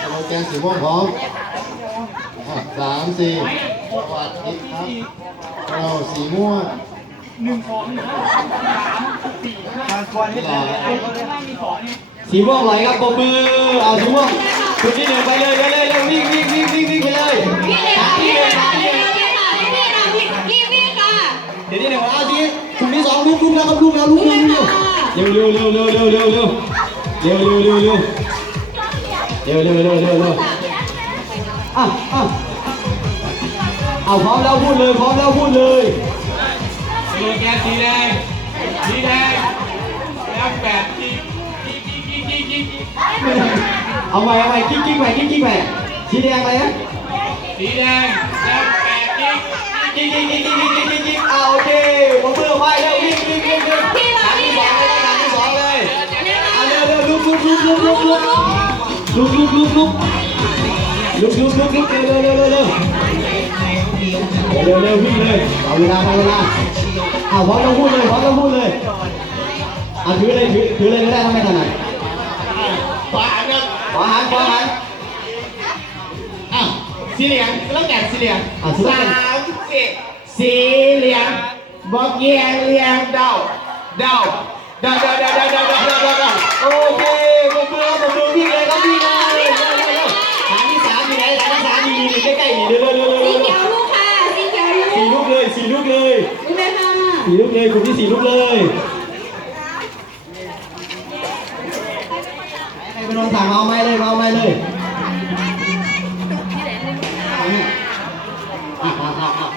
สโลแกนสีม่วงพร้อมสามสี่สวัสดีครับเราสีม่วงหนึ่งสองหนึ่งสามสี่ห้าควันให้ได้สีม่วงไหลครับปรบมือเอาสีม่วงชุดที่หนึ่งไปเลยไปเลยเร็ววิ่งวิ่งวิ่งวิ่งวิ่งไปเลยพี่เด็กหาพี่เลยเด็กหาพี่เลยเด็กพี่เด็กพี่เดี๋ยวเอาทีกลุ่มที่สองลุกลุกแล้วครับลุกแล้วลุกเร็วเร็วเร็วเร็วเร็วเร็วเร็วเร็วเร็วเร็วเร็วเร็ว เร็วเร็วเร็วเร็วเร็วเร็วอะอะเอาพร้อมแล้วพูดเลยพร้อมแล้วพูดเลยสโลแกนสีแดงสีแดงแล้วแปดกิ๊กกิ๊กกิ๊กกิ๊กกิ๊กกิ๊กเอาใหม่เอาใหม่กิ๊กกิ๊กใหม่กิ๊กกิ๊กใหม่สีแดงอะไรนะสีแดงแล้วแปดกิ๊กกิ๊กกิ๊กกิ๊กกิ๊กกิ๊กกิ๊กกิ๊กเอาโอเคผมมือไปเร็ววิ่งวิ่งวิ่งวิ่งทางที่สองเลยทางที่สองเลยเอาเร็วเร็วลุกลุกลุกลุกลุก ลุกลุกลุกลุกลุกลุกลุกลุกลุกเร็วเร็วเร็วเร็วเร็วเร็วเร็ววิ่งเลยเอาเวลาเอาเวลาเอาพร้อมต้องพูดเลยพร้อมต้องพูดเลยเอาถือเลยถือถือเลยก็ได้ถ้าไม่ถนัดขวาครับขอหันขอหันอ้าวสีเหลืองแล้วแกนสีเหลืองอะสุดท้ายสามสี่สีเหลืองบอกเยียงเหลืองเดาเดา เดาเดาเดาเดาเดาเดาเดาเดาเดาโอเคปรบมือปรบมือวิ่เลยครับวิ่งเลยเร็วเร็วเร็วฐานที่สามอยู่ไหนฐานที่สามอยู่ใกล้ๆนี่เร็วเร็วเร็วเร็วสีเขียวลูกค่ะสีเขียวลูสี่ลูกเลยสี่ลูกเลยลูกเลยค่ะสี่ลูกเลยกลุ่มที่สี่ลูกเลยใครเป็นคนสั่งเอาไม้เลยเอาไม้เลยอะอะอะอะ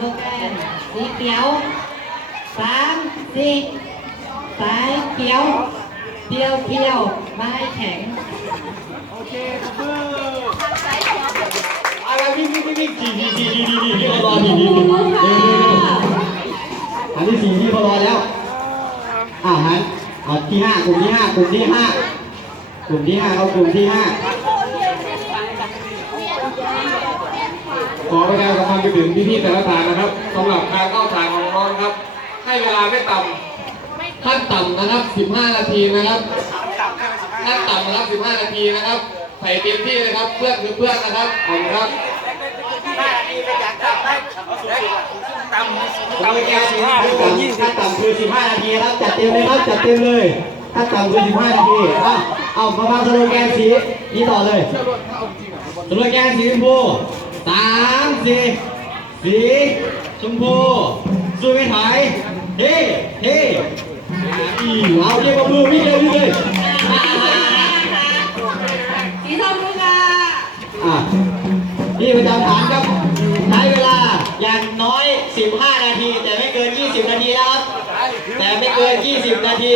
ลูกแอนสีเขียวสามสี่สายเขียว เที่ยวเที่ยวไม้แข็งอะไรวิ่งวิ่งวิ่งวิ่งสี่สี่สี่ดีดีดีที่เขารอดีดีขอบเร็วคุณเร็ค่ะวเร็วอันที่สี่ที่เขารอแล้วอ่าฮะเอาที่ห้ากลุ่มที่ห้ากลุ่มที่ห้ากลุ่มที่ห้าเขากลุ่มที่ห้าขอประชาสัมพันธ์ไปถึงพี่ๆแต่ละฐานนะครับสำหรับการเข้าฐานของน้องนะครับ ให้เวลาไม่ต่ำ ขั้นต่ำนะครับ 15 นาทีนะครับขั้นต่ำนะครับ15 นาทีนะครับ ใส่เต็มที่นะครับ เพื่อนคือเพื่อนนะครับขอบคุณครับเราแก้สี่ห้าคือยี่สิบขั้นต่ำคือสิบห้านาทีครับ จัดเต็มเลยครับ จัดเต็มเลยขั้นต่ำคือสิบห้านาทีอะเอามาฟังสโลแกนสีนี้ต่อเลยสโลแกนสีชมพูสามสีสีชมพูสู้ไม่ถอยเฮ้เฮ้ อีเอาเรียกว่ามือวิ่งเลยวิ่งเลยสีส้มลูกค่ะอะนี่ประจำฐานครับใช้เวลาอย่างน้อย 15 นาที แต่ไม่เกิน 20 นาทีนะครับ แต่ไม่เกิน 20 นาที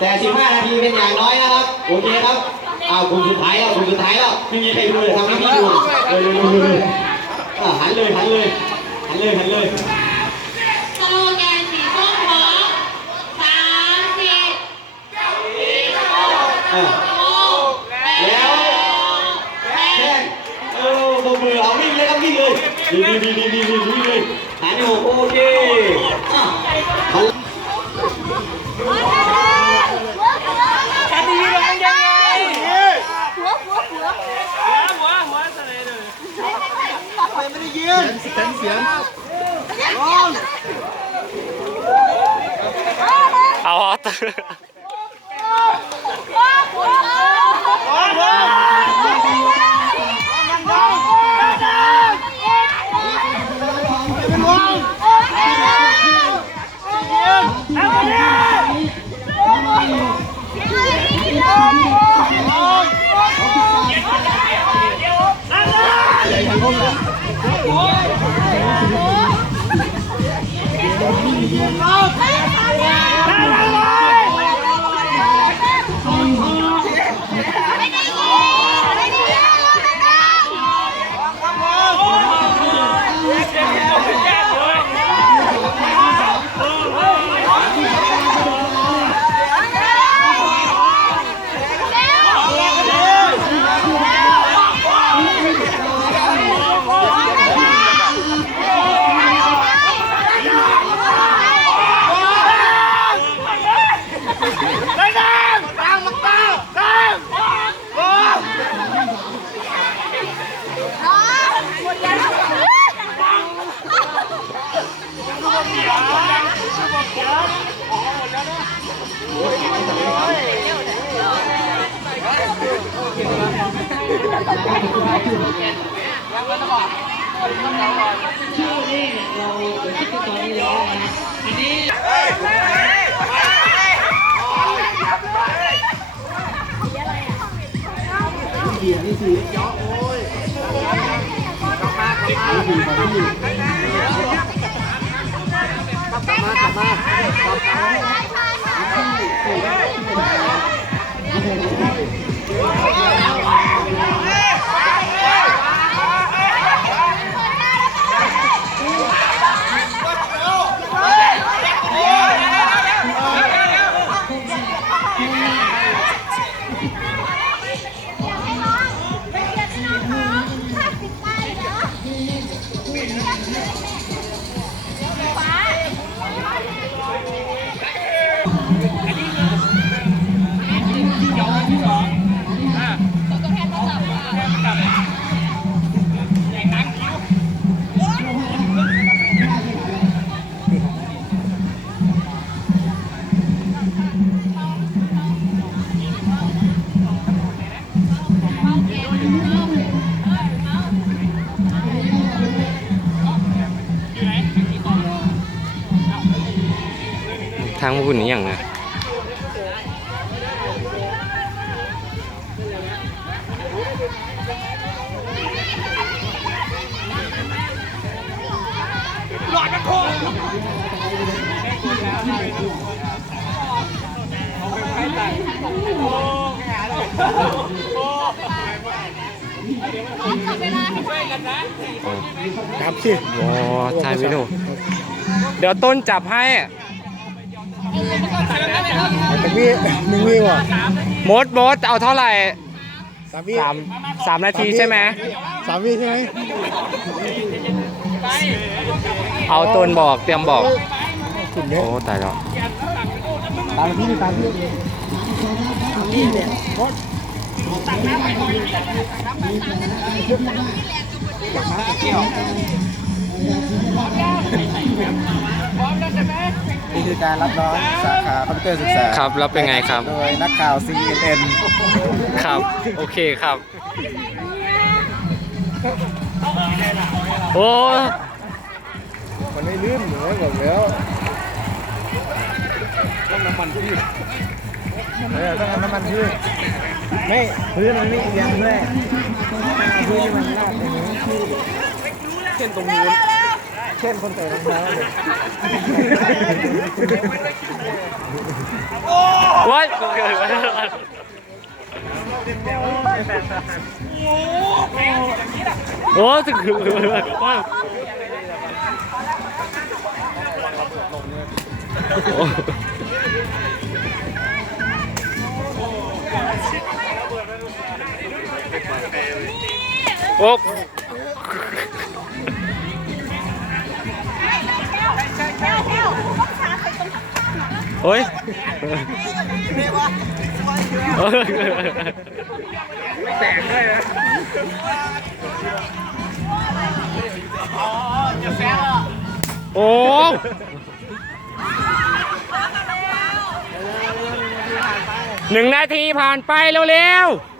แต่ 15 นาทีเป็นอย่างน้อยนะครับ โอเคครับอ้าวคุณสุดท้ายแล้วคุณสุดท้ายแล้วไม่มีใครดูเลยทำให้พี่ดูเลยเลยเลยเลยอะหันเลยหันเลยหันเลยหันเลย เลยดีดีดีดีดีดีดีเลยหายโอเคเขาทำดีดีมันยังไงหัวหัวหัวหัวหัวหัวทะเลเลยไปไม่ได้ยืนเสียงเสียงร้องเอาออต Everyone! ชื่อนี่เราคิดตอนนี้แล้วนะอันนี้เบียร์นี่คือเยอะโอ้ยกลับมากลับมา 干嘛干嘛？ ญนี่อย่างนะครับสิโอ้ถ่ายวิดีโอเดี๋ยวต้นจับให้ แต่พี่มึงวิ่งว่ะมดมดเอาเท่าไหร่สามวิสามสามนาทีใช่ไหมสามวิใช่ไหมเอาต้นบอกเตรียมบอกสุดเนี้ยโอ้ตายแล้วตามพี่ตามพี่พี่เนี่ยรถนี่ คือการรับน้องสาขาคอมพิวเตอร์ศึกษาครับแล้วเป็นไงครับ โดยนักข่าว CNN ครับ โอเคครับ โอ้มันไม่ลื่นเหมือนกับแล้วต้องน้ำมันพืชเออต้องเอาน้ำมันพืชไม่พื้นมันไม่เอียงด้วยพื้นที่มันลาดอย่างนี้เช่นตรงนู้น เช่นคนใส่รองเท้าเนี่ยว้ายเกิดอะไรโอ้ถึงคือว่าโอ้ โอ้ยแตกได้นะโอ้หนึ่งนาทีผ่านไปเร็วๆ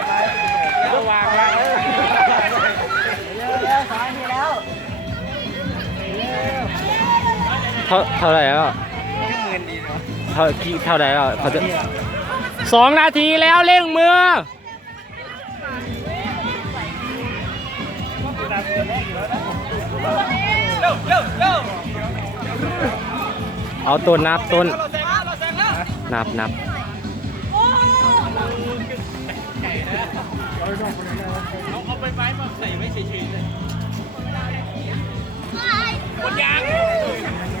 ท่าเท่าไหร่แล้วเท่ากี่เท่าไหร่แล้วเขาจะสองนาทีแล้วเร่งมือเอาต้นนับต้นนับนับเอาไปไม้มาใส่เฉยๆเลยหมื่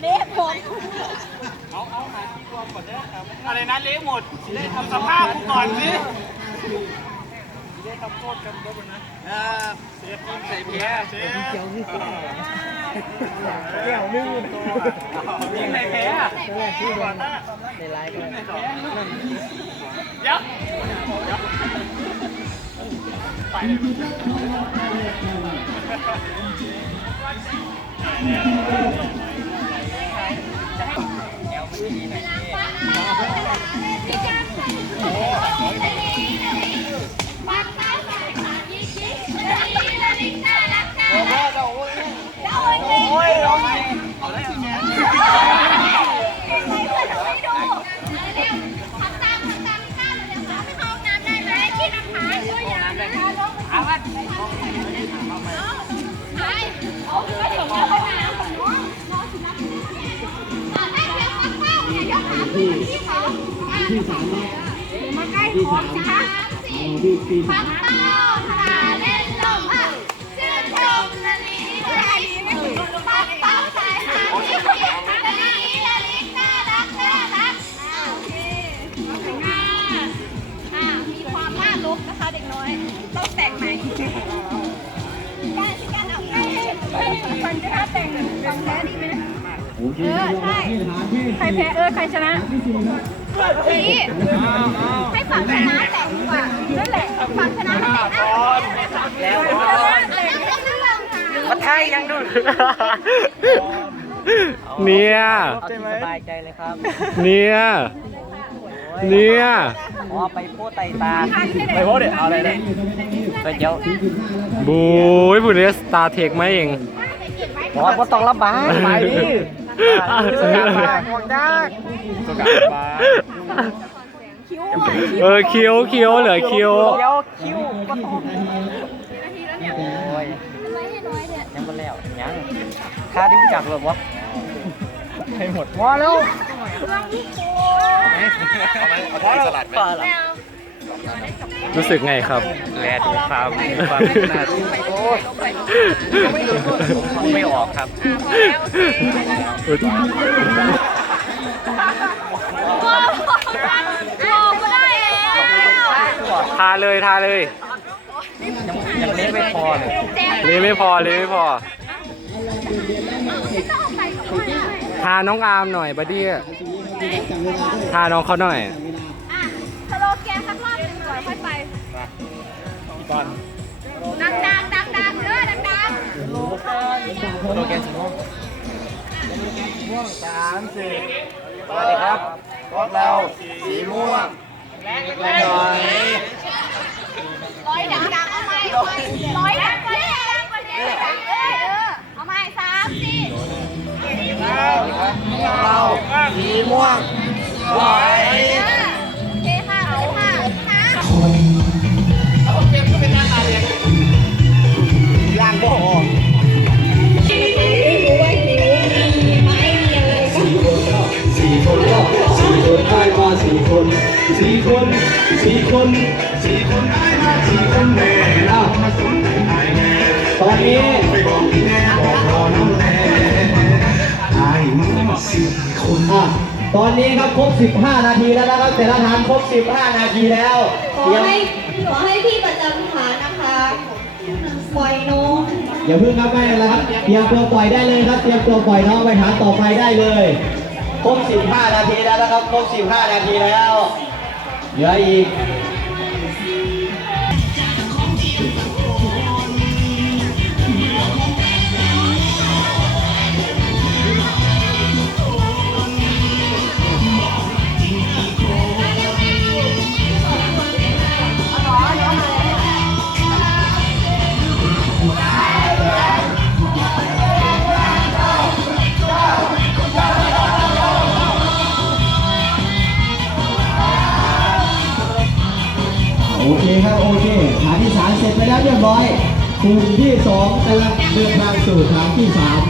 เละผมดอะไรนะเละหมดเละทำสภาพกูก่อนสิเละทำโทษกันก็บนนะเสียคนใส่แพ้เสียเกี่ยวนี่เกี่ยวนึ่งยิงในแพ้นั่นแหละ จะในไลฟ์กันเดี๋ยวมาใกล้ผม สิคะปักเป้าทลาเล่นลมอะชื่นชมนาลีนาลีปักเป้าสายหาที่เขียน ให้คนที่ถ้าแต่งฟังแท้ดีไหมเออใช่ใครแพ้เออใครชนะพี่ให้ฝั่งชนะแต่งดีกว่านั่นแหละฝั่งชนะแต่งแล้วมาไทยยังดูเนี่ยสบายใจเลยครับ เนี่ยเนี่ยอ๋อไปโพไตตาไปโพเดี๋ยวเอาอะไรเนี่ยไปเดี๋ยวบูยผู้นี้สตาร์เทคไหมเอง บอสก็ต้องรับบาสไปดิสกัดบาสหมดยากสกัดบาสเออคิ้วคิ้วเหลือคิ้วเดี๋ยวคิวก็ต้องโอ้ยยังไม่แล้วยังค่าที่รู้จักหรอวะให้หมดพอแล้วเอาไปสลัดไหม รู้สึกไงครับ แลดูความความน่าโอ้ยไม่ออกครับทาเลยทาเลยยังเล่นไม่พอเลยเลยไม่พอเลยไม่พอทาน้องอาร์มหน่อยบัดดี้ทาน้องเขาหน่อย ดังดังดังดังเด้อดังดังโลแกนสีม่วงม่วงสามสี่สวัสดีครับพวกเราสีม่วงแรงหน่อยร้อยดังดังเอาไหมเอาไหมร้อยดังกว่านี้ดังกว่านี้ดังเอ้ยเออเอาไหมสามสี่เราสีม่วงไหวเออ สี่คนสี่คนสี่คนสี่คนได้มาสี่คนแม่อ้าวตอนนี้อะตอนนี้ครับครบ 15 นาทีแล้วนะครับแต่ละฐานครบ 15 นาทีแล้วขอให้ขอให้พี่ประจำฐานนะคะปล่อยน้องอย่าเพิ่งนับไปเลยครับเตรียมตัวปล่อยได้เลยครับเตรียมตัวปล่อยน้องไปฐานต่อไปได้เลย ครบ 15 นาทีแล้วนะครับ ครบ 15 นาทีแล้ว เหลืออีก โอเคครับโอเคฐานที่สามเสร็จไปแล้วเรียบร้อยกลุ่มที่สองกำลังเดินทางสู่ฐานที่สาม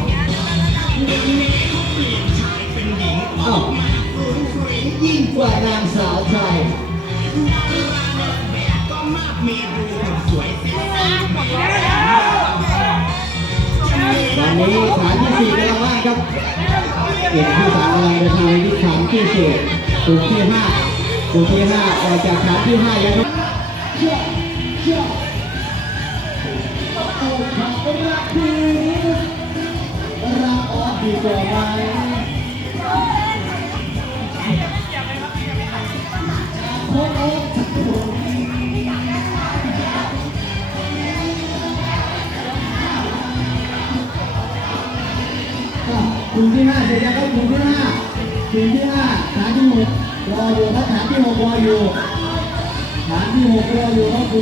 อ้าวยิ่งกว่านางสาวไทยวันนี้ฐานที่สี่กำลังว่างครับเอกที่สามกำลังเดินทางไปที่ฐานที่สี่กลุ่มที่ห้ากลุ่มที่ห้าออกจากฐานที่ห้ายัง ดีกว่าไหมกลุ่มที่ห้าเสร็จแล้วครับกลุ่มที่ห้ากลุ่มที่ห้าฐานที่หกรออยู่ครับฐานที่หกรออยู่ฐานที่หกรออยู่ครับ